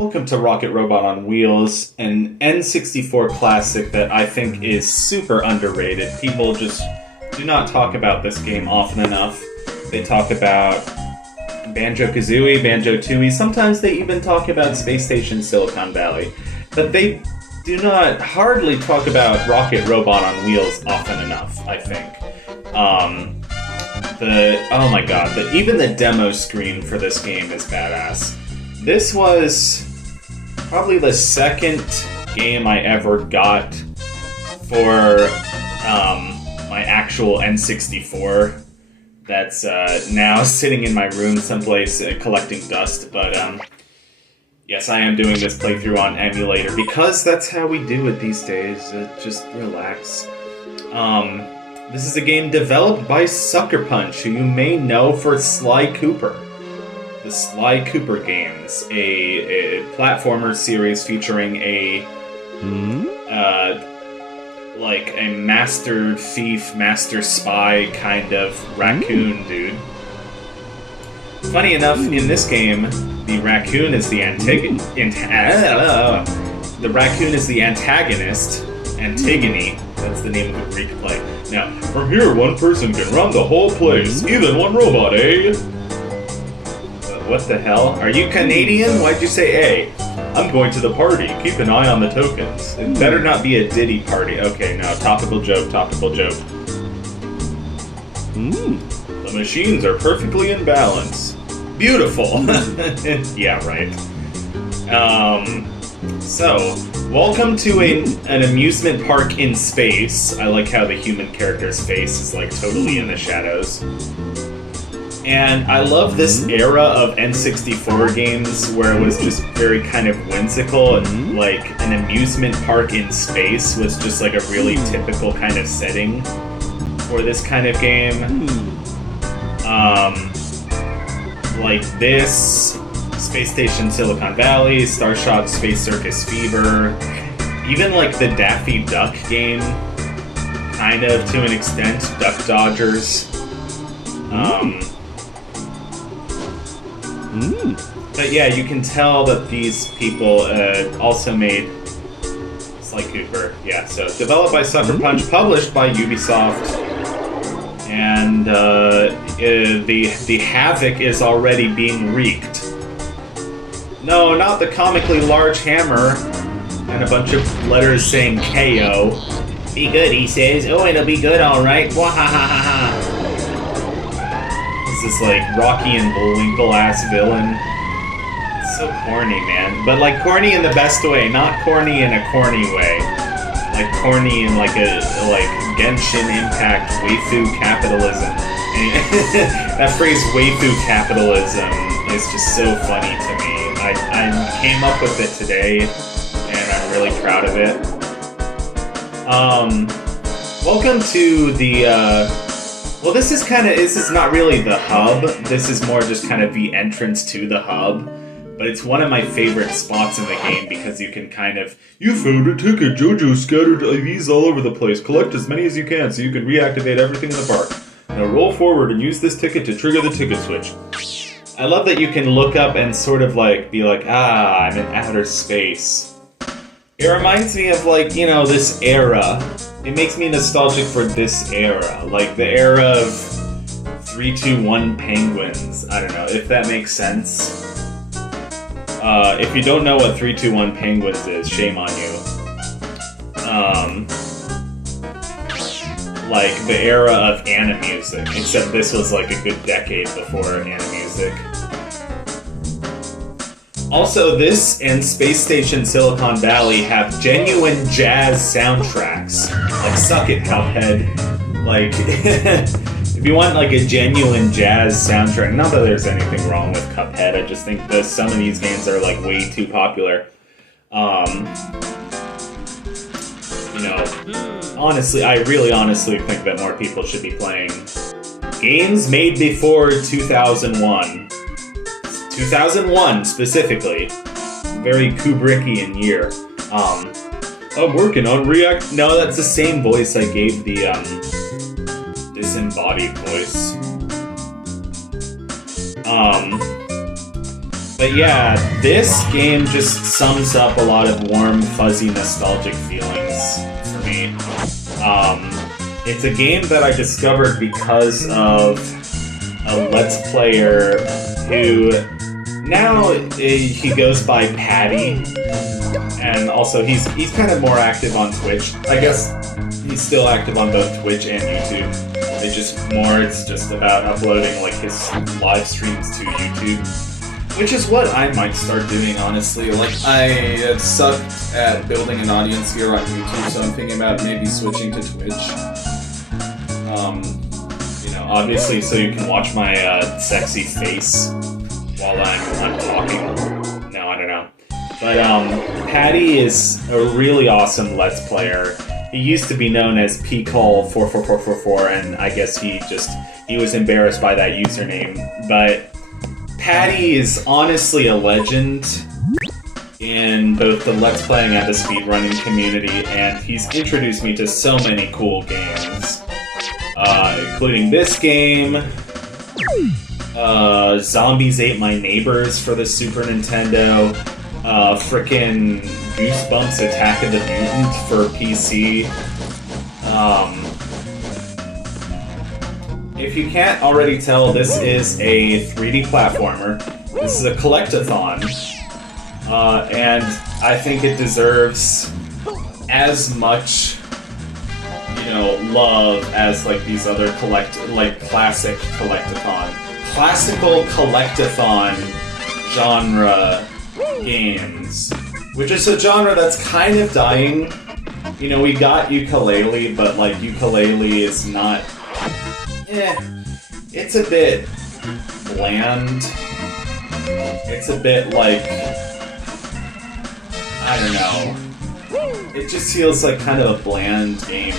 Welcome to Rocket Robot on Wheels, an N64 classic that I think is super underrated. People just do not talk about this game often enough. They talk about Banjo-Kazooie, Banjo-Tooie, sometimes they even talk about Space Station Silicon Valley. But they do not hardly talk about Rocket Robot on Wheels often enough, I think. Oh my god, even the demo screen for this game is badass. This was probably the second game I ever got for my actual N64 that's now sitting in my room someplace collecting dust, but yes, I am doing this playthrough on emulator because that's how we do it these days. Just relax. This is a game developed by Sucker Punch, who you may know for Sly Cooper. The Sly Cooper games, a platformer series featuring a master thief, master spy kind of raccoon dude. Funny enough, in this game, the raccoon is the antagonist. Antigone. That's the name of the Greek play. Now, from here, one person can run the whole place, even one robot, eh? What the hell? Are you Canadian? Why'd you say A? I'm going to the party. Keep an eye on the tokens. It better not be a Diddy party. Okay, no. Topical joke. The machines are perfectly in balance. Beautiful. Yeah, right. So, welcome to an amusement park in space. I like how the human character's face is like totally in the shadows. And I love this era of N64 games where it was just very kind of whimsical and like an amusement park in space was just like a really typical kind of setting for this kind of game. Like this, Space Station Silicon Valley, Starshot Space Circus Fever, even like the Daffy Duck game, kind of to an extent, Duck Dodgers. But yeah, you can tell that these people also made Sly Cooper. Yeah, so developed by Sucker Punch, published by Ubisoft, and the havoc is already being wreaked. No, not the comically large hammer and a bunch of letters saying KO. Be good, he says. Oh, it'll be good, all right. Wahahaha. This is like Rocky and Bullwinkle ass villain. It's so corny, man. But like corny in the best way, not corny in a corny way. Like corny in like a Genshin Impact waifu capitalism. That phrase waifu capitalism is just so funny to me. I came up with it today, and I'm really proud of it. Welcome to the, well, this is not really the hub. This is more just kind of the entrance to the hub. But it's one of my favorite spots in the game because you can you found a ticket. Jojo scattered IVs all over the place. Collect as many as you can so you can reactivate everything in the park. Now roll forward and use this ticket to trigger the ticket switch. I love that you can look up and sort of like be like, I'm in outer space. It reminds me of like, this era. It makes me nostalgic for this era. Like the era of 321 Penguins. I don't know if that makes sense. If you don't know what 321 Penguins is, shame on you. Like the era of Animusic, except this was like a good decade before Animusic. Also, this and Space Station Silicon Valley have genuine jazz soundtracks. Like, suck it, Cuphead. Like, if you want like a genuine jazz soundtrack, not that there's anything wrong with Cuphead, I just think that some of these games are like way too popular. Honestly, I really honestly think that more people should be playing games made before 2001. 2001 specifically. Very Kubrickian year. I'm working on React. No, that's the same voice I gave the disembodied voice. But yeah, this game just sums up a lot of warm, fuzzy, nostalgic feelings for me. It's a game that I discovered because of a Let's Player who now he goes by Patty, and also he's kind of more active on Twitch. I guess he's still active on both Twitch and YouTube. It's just about uploading like his live streams to YouTube, which is what I might start doing, honestly. Like, I have sucked at building an audience here on YouTube, so I'm thinking about maybe switching to Twitch. Obviously, so you can watch my sexy face while I'm talking. No, I don't know. But Patty is a really awesome Let's Player. He used to be known as pcall44444, and I guess he was embarrassed by that username. But Patty is honestly a legend in both the Let's Playing and the speedrunning community, and he's introduced me to so many cool games. Including this game, Zombies Ate My Neighbors for the Super Nintendo, frickin' Goosebumps Attack of the Mutant for PC. If you can't already tell, this is a 3D platformer. This is a collectathon, and I think it deserves as much love as like these other classical collectathon genre games, which is a genre that's kind of dying. We got Yooka-Laylee, but like Yooka-Laylee is not. It's a bit bland. It's a bit like, I don't know. It just feels like kind of a bland game.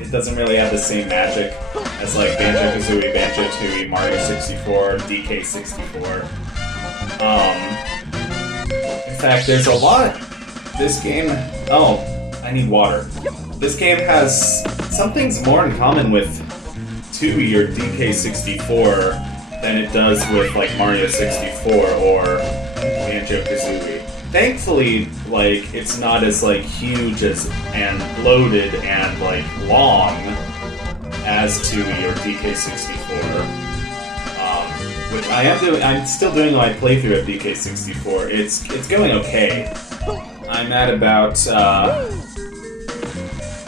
It doesn't really have the same magic as like Banjo-Kazooie, Banjo-Tooie, Mario 64, DK64. In fact, there's a lot. This game... Oh, I need water. This game has some things more in common with Tooie or DK64 than it does with like Mario 64 or Banjo-Kazooie. Thankfully, like, it's not as, like, huge and bloated and, like, long as Tooie or DK64. Which I am doing. I'm still doing my playthrough of DK64. It's going okay. I'm at about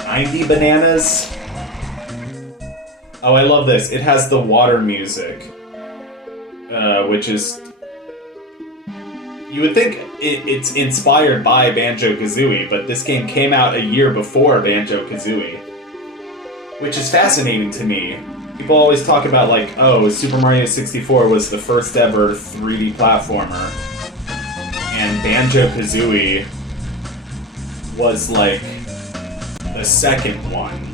90 bananas. Oh, I love this. It has the water music, which is... You would think it's inspired by Banjo-Kazooie, but this game came out a year before Banjo-Kazooie, which is fascinating to me. People always talk about, like, oh, Super Mario 64 was the first ever 3D platformer, and Banjo-Kazooie was, like, the second one.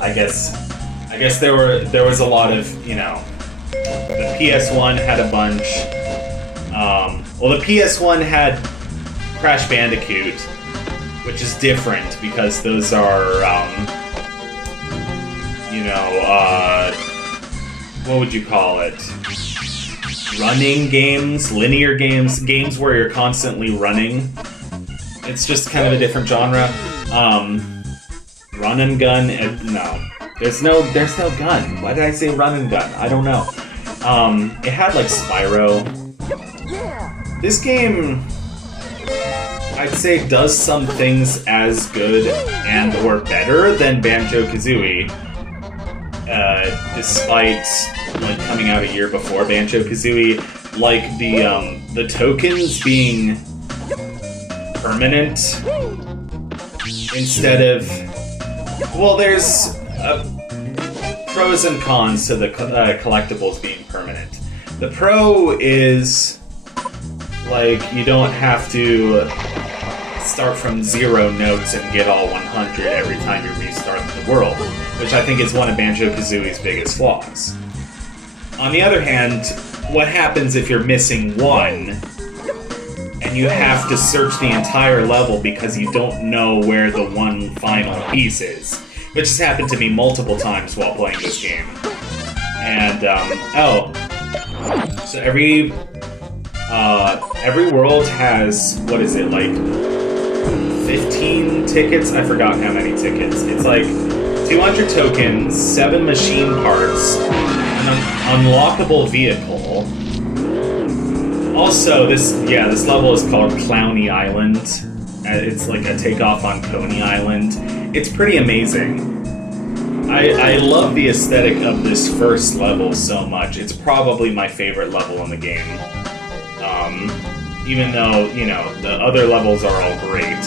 I guess there was a lot of, the PS1 had a bunch. The PS1 had Crash Bandicoot, which is different because those are, what would you call it? Running games, linear games, games where you're constantly running. It's just kind of a different genre. Run and gun, no. There's no gun. Why did I say run and gun? I don't know. It had like Spyro. This game, I'd say, does some things as good and or better than Banjo-Kazooie, despite like coming out a year before Banjo-Kazooie. Like the tokens being permanent instead of... Well, there's pros and cons to the collectibles being permanent. The pro is... like, you don't have to start from 0 notes and get all 100 every time you restart the world, which I think is one of Banjo-Kazooie's biggest flaws. On the other hand, what happens if you're missing one, and you have to search the entire level because you don't know where the one final piece is? Which has happened to me multiple times while playing this game. And, So every world has, what is it, like 15 tickets? I forgot how many tickets. It's like 200 tokens, 7 machine parts, an unlockable vehicle. Also, this level is called Clowny Island. It's like a takeoff on Coney Island. It's pretty amazing. I love the aesthetic of this first level so much. It's probably my favorite level in the game. Even though, you know, the other levels are all great.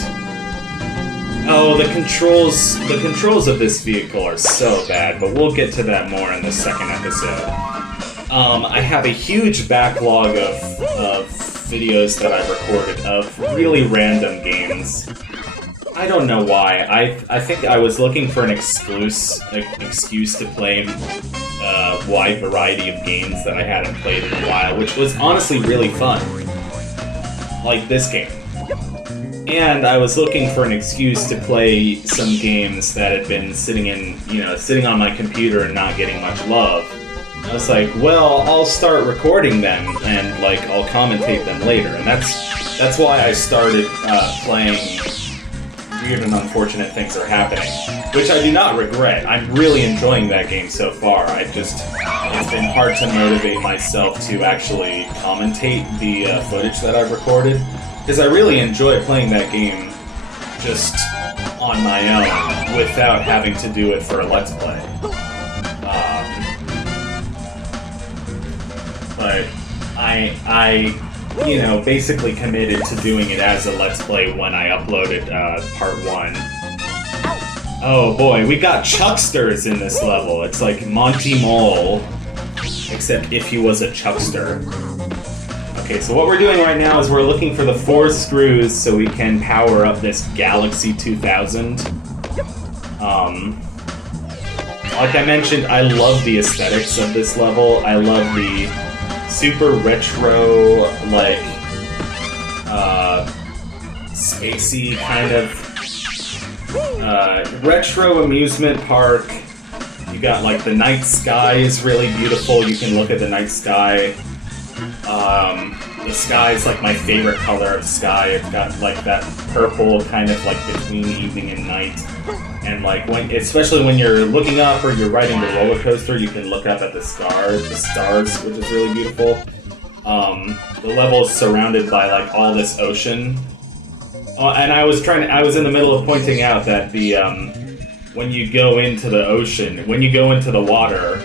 Oh, the controls of this vehicle are so bad, but we'll get to that more in the second episode. I have a huge backlog of videos that I've recorded of really random games. I don't know why. I think I was looking for an excuse to play a wide variety of games that I hadn't played in a while, which was honestly really fun. Like this game. And I was looking for an excuse to play some games that had been sitting on my computer and not getting much love. I was like, well, I'll start recording them and like I'll commentate them later. And that's why I started playing Weird and Unfortunate Things Are Happening, which I do not regret. I'm really enjoying that game so far. It's been hard to motivate myself to actually commentate the footage that I've recorded, because I really enjoy playing that game just on my own without having to do it for a Let's Play. But I basically committed to doing it as a Let's Play when I uploaded Part 1. Oh boy, we got Chucksters in this level. It's like Monty Mole, except if he was a Chuckster. Okay, so what we're doing right now is we're looking for the 4 screws so we can power up this Galaxy 2000. Like I mentioned, I love the aesthetics of this level. I love the super retro, like, spacey kind of retro amusement park. You got like the night sky is really beautiful. You can look at the night sky. The sky is like my favorite color of sky. It's got like that purple kind of like between evening and night. And like especially when you're looking up or you're riding the roller coaster, you can look up at the stars, which is really beautiful. The level is surrounded by like all this ocean. And I was in the middle of pointing out that the when you go into the ocean, when you go into the water,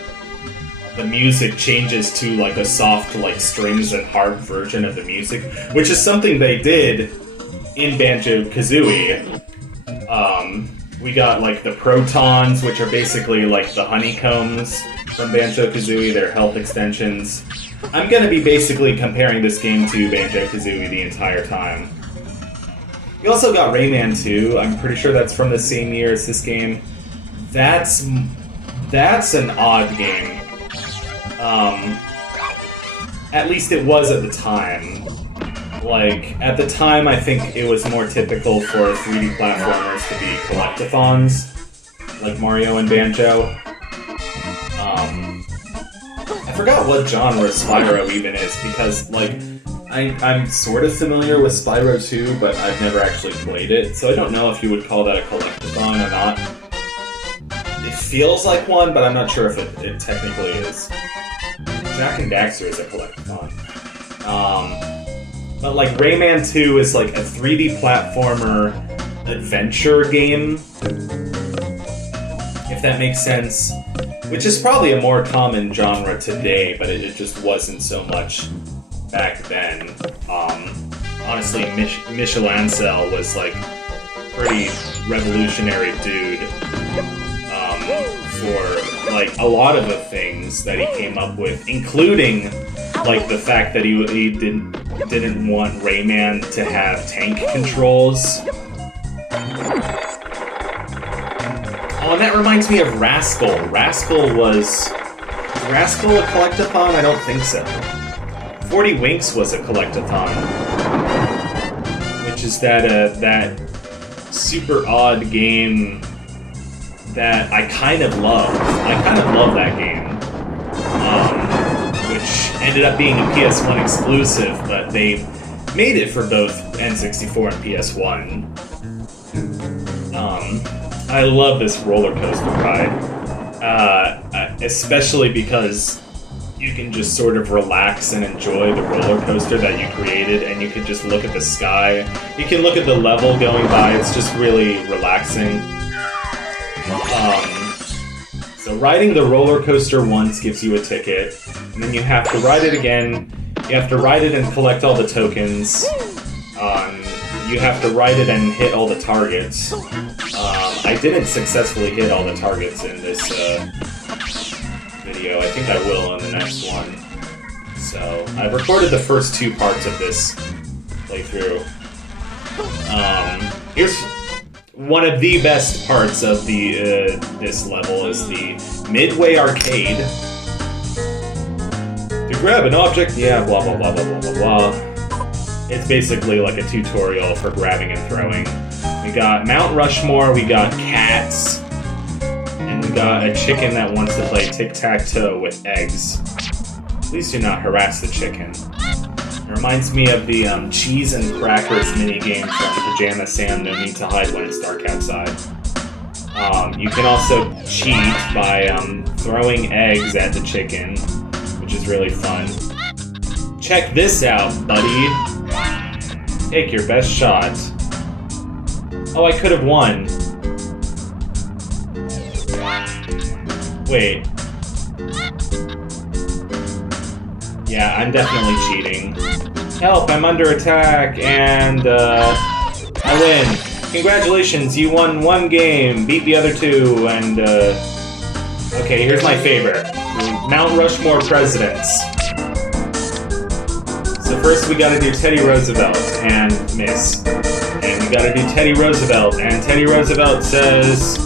the music changes to like a soft, like strings and harp version of the music, which is something they did in Banjo-Kazooie. We got like the protons, which are basically like the honeycombs from Banjo-Kazooie, their health extensions. I'm gonna be basically comparing this game to Banjo-Kazooie the entire time. You also got Rayman 2. I'm pretty sure that's from the same year as this game. That's an odd game. At least it was at the time. Like, at the time, I think it was more typical for 3D platformers to be collectathons, like Mario and Banjo. I forgot what genre Spyro even is, because, like, I'm sort of familiar with Spyro 2, but I've never actually played it, so I don't know if you would call that a collectathon or not. It feels like one, but I'm not sure if it technically is. Jak and Daxter is a collectathon. But like Rayman 2 is like a 3D platformer adventure game, if that makes sense. Which is probably a more common genre today, but it just wasn't so much back then. Honestly, Michel Ancel was like a pretty revolutionary dude for like a lot of the things that he came up with, including like the fact that he didn't want Rayman to have tank controls. Oh, and that reminds me of Rascal. Was Rascal a collectathon? I don't think so. 40 Winks was a collectathon, which is that super odd game that I kind of love. I kind of love that game, which ended up being a PS1 exclusive, but they made it for both N64 and PS1. I love this roller coaster ride, especially because you can just sort of relax and enjoy the roller coaster that you created, and you can just look at the sky. You can look at the level going by. It's just really relaxing. So riding the roller coaster once gives you a ticket, and then you have to ride it again. You have to ride it and collect all the tokens. You have to ride it and hit all the targets. I didn't successfully hit all the targets in this video. I think I will in the next one. So, I've recorded the first 2 parts of this playthrough. Here's one of the best parts of the this level is the Midway Arcade. To grab an object, yeah, blah blah blah blah blah blah blah. It's basically like a tutorial for grabbing and throwing. We got Mount Rushmore, we got cats, and we got a chicken that wants to play tic-tac-toe with eggs. Please do not harass the chicken. It reminds me of the cheese and crackers minigame from Pajama Sam, No Need to Hide When It's Dark Outside. You can also cheat by throwing eggs at the chicken, which is really fun. Check this out, buddy. Take your best shot. Oh, I could have won. Wait. Yeah, I'm definitely cheating. Help, I'm under attack, and I win. Congratulations, you won 1 game, beat the other 2, and okay, here's my favorite. Mount Rushmore presidents. So first we gotta do Teddy Roosevelt, and miss. And we gotta do Teddy Roosevelt, and Teddy Roosevelt says...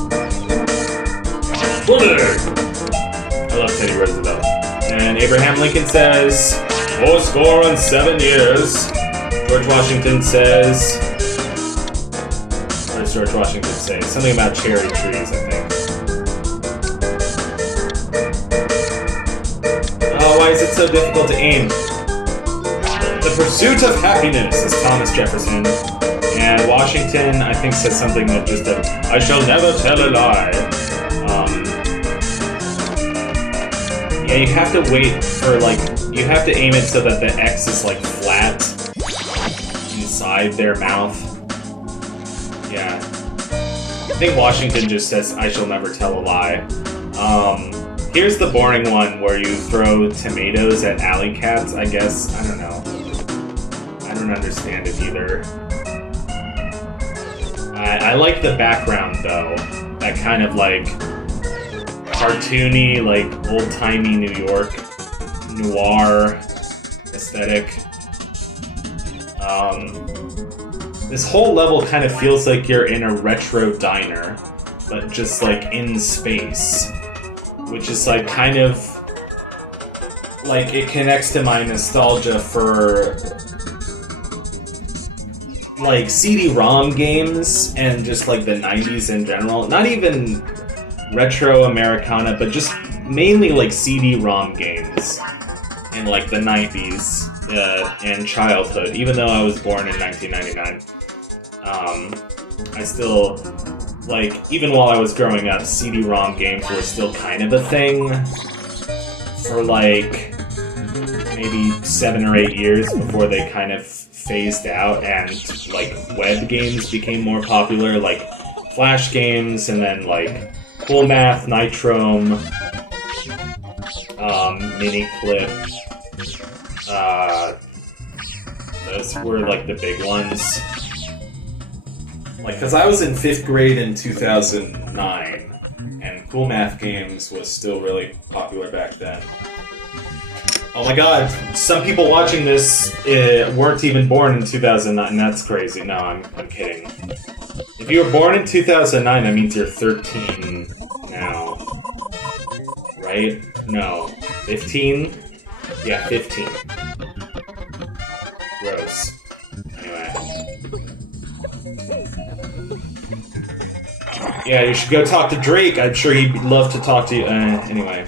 Bullet! I love Teddy Roosevelt. And Abraham Lincoln says... 4 years. George Washington says... What does George Washington say? Something about cherry trees, I think. Oh, why is it so difficult to aim? The pursuit of happiness is Thomas Jefferson. And Washington, I think, says something that just I shall never tell a lie. Yeah, you have to wait for, you have to aim it so that the X is, flat inside their mouth. Yeah. I think Washington just says, I shall never tell a lie. Here's the boring one where you throw tomatoes at alley cats, I guess. I don't know. I don't understand it either. I like the background, though. That kind of, cartoony, old-timey New York noir aesthetic. This whole level kind of feels like you're in a retro diner, but just, in space. Which is, kind of... it connects to my nostalgia for... CD-ROM games and just the 90s in general. Not even retro Americana, but just mainly CD-ROM games in the 90s and childhood. Even though I was born in 1999, I still even while I was growing up, CD-ROM games were still kind of a thing for maybe 7 or 8 years before they kind of phased out and web games became more popular, Flash games, and then Cool Math, Nitrome, Miniclip. Those were the big ones. Because I was in 5th grade in 2009, and Cool Math games was still really popular back then. Oh my god, some people watching this weren't even born in 2009. That's crazy. No, I'm kidding. If you were born in 2009, that means you're 13 now. Right? No. 15? Yeah, 15. Gross. Anyway. Yeah, you should go talk to Drake. I'm sure he'd love to talk to you. Anyway.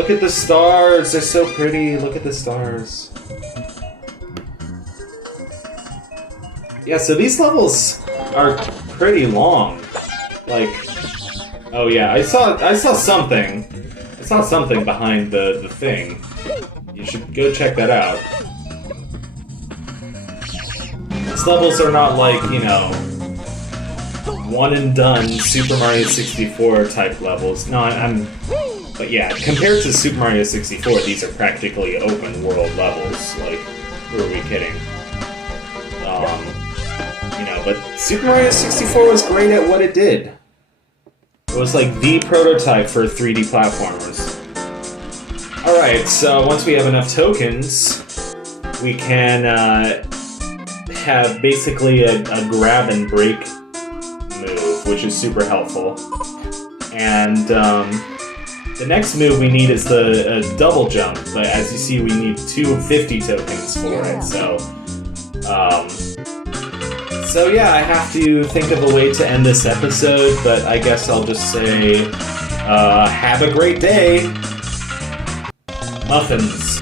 Look at the stars. They're so pretty. Look at the stars. Yeah, so these levels are pretty long. Like, oh yeah, I saw something. I saw something behind the thing. You should go check that out. These levels are not like, you know, one and done Super Mario 64 type levels. No, but yeah, compared to Super Mario 64, these are practically open world levels. Like, who are we kidding? You know, but Super Mario 64 was great at what it did. It was like the prototype for 3D platformers. Alright, so once we have enough tokens, we can have basically a grab and break move, which is super helpful. And the next move we need is the double jump, but as you see, we need 250 tokens for it, so yeah, I have to think of a way to end this episode, but I guess I'll just say, have a great day! Muffins.